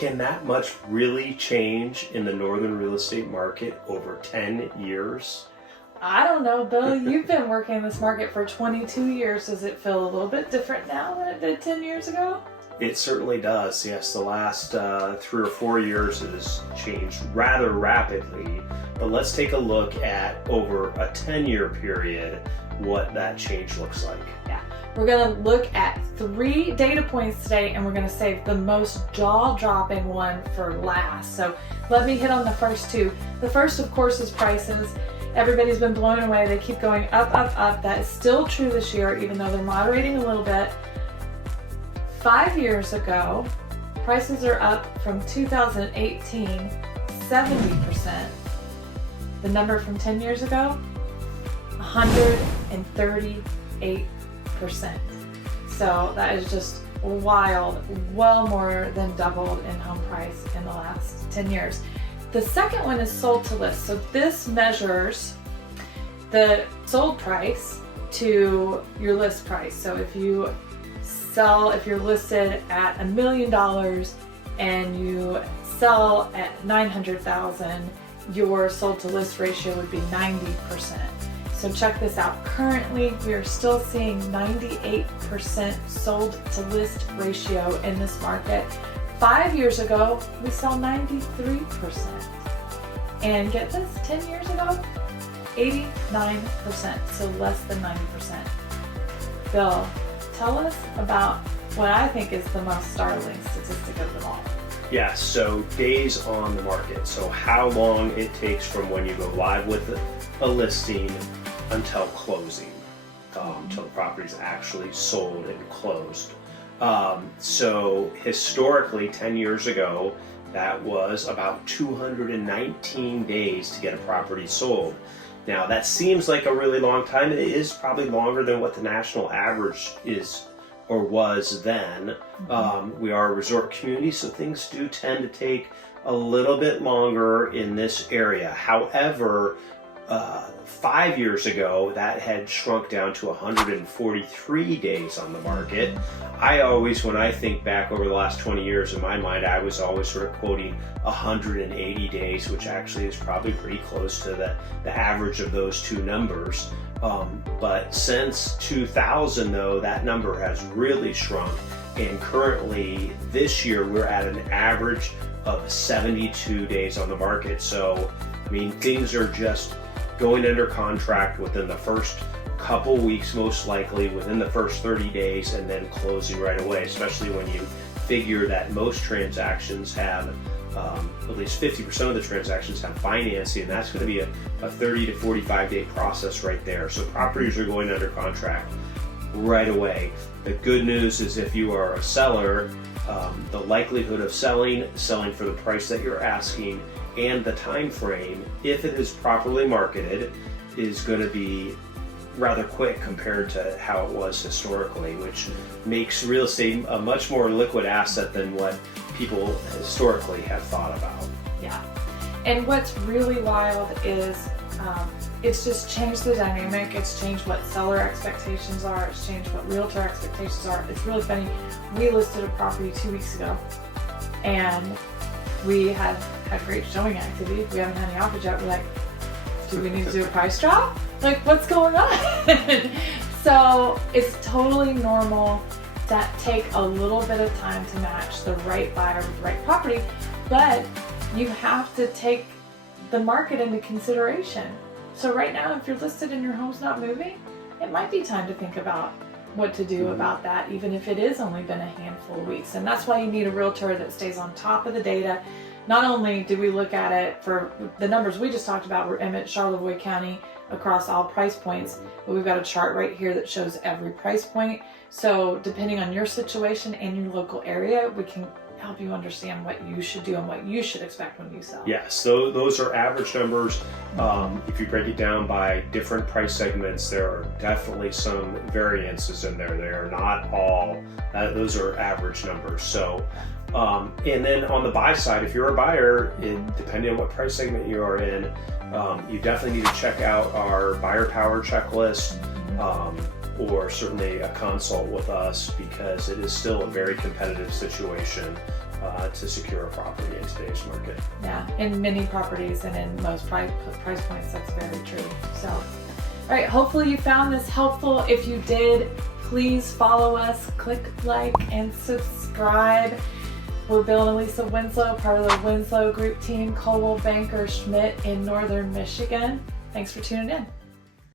Can that much really change in the northern real estate market over 10 years? I don't know, Bill. You've been working in this market for 22 years. Does it feel a little bit different now than it did 10 years ago? It certainly does. Yes, the last 3 or 4 years has changed rather rapidly. But let's take a look at over a 10-year period what that change looks like. Yeah. We're going to look at 3 data points today, and we're going to save the most jaw-dropping one for last. So let me hit on the first 2. The first, of course, is prices. Everybody's been blown away. They keep going up, up, up. That is still true this year, even though they're moderating a little bit. 5 years ago, prices are up from 2018, 70%. The number from 10 years ago, 138%. So that is just wild, well more than doubled in home price in the last 10 years. The second one is sold to list. So this measures the sold price to your list price. So if you're listed at $1 million and you sell at $900,000, your sold to list ratio would be 90%. So check this out. Currently, we are still seeing 98% sold to list ratio in this market. 5 years ago, we saw 93%. And get this, 10 years ago, 89%, so less than 90%. Bill, tell us about what I think is the most startling statistic of them all. Yeah, so days on the market. So how long it takes from when you go live with a listing until closing, until the property is actually sold and closed. So historically, 10 years ago, that was about 219 days to get a property sold. Now that seems like a really long time. It is probably longer than what the national average is or was then. We are a resort community, so things do tend to take a little bit longer in this area. However, 5 years ago, that had shrunk down to 143 days on the market. I always, when I think back over the last 20 years, in my mind, I was always sort of quoting 180 days, which actually is probably pretty close to the average of those two numbers. But since 2000, though, that number has really shrunk. And currently, this year, we're at an average of 72 days on the market. So, I mean, things are just going under contract within the first couple weeks, most likely within the first 30 days, and then closing right away, especially when you figure that most transactions have, at least 50% of the transactions have financing, and that's going to be a 30 to 45 day process right there. So properties are going under contract right away. The good news is if you are a seller, the likelihood of selling for the price that you're asking and the time frame, if it is properly marketed, is going to be rather quick compared to how it was historically, which makes real estate a much more liquid asset than what people historically have thought about. Yeah, and what's really wild is it's just changed the dynamic. It's changed what seller expectations are. It's changed what realtor expectations are. It's really funny. We listed a property 2 weeks ago, and we had great showing activity. We haven't had any offers yet. We're like, do we need to do a price drop? Like, what's going on? So it's totally normal to take a little bit of time to match the right buyer with the right property, but you have to take the market into consideration. So right now, if you're listed and your home's not moving, it might be time to think about what to do about that, even if it is only been a handful of weeks. And that's why you need a realtor that stays on top of the data. Not only do we look at it for the numbers we just talked about, we're in Charlevoix County across all price points, but we've got a chart right here that shows every price point. So depending on your situation and your local area, we can help you understand what you should do and what you should expect when you sell. Yes, so those are average numbers. If you break it down by different price segments, there are definitely some variances in there. They are not all, those are average numbers. So, and then on the buy side, if you're a buyer, depending on what price segment you are in, you definitely need to check out our buyer power checklist, or certainly a consult with us, because it is still a very competitive situation Mm-hmm. To secure a property in today's market. Yeah, in many properties and in most price points, that's very true. So, all right, hopefully you found this helpful. If you did, please follow us, click like and subscribe. We're Bill and Lisa Winslow, part of the Winslow Group team, Coldwell Banker Schmidt in Northern Michigan. Thanks for tuning in.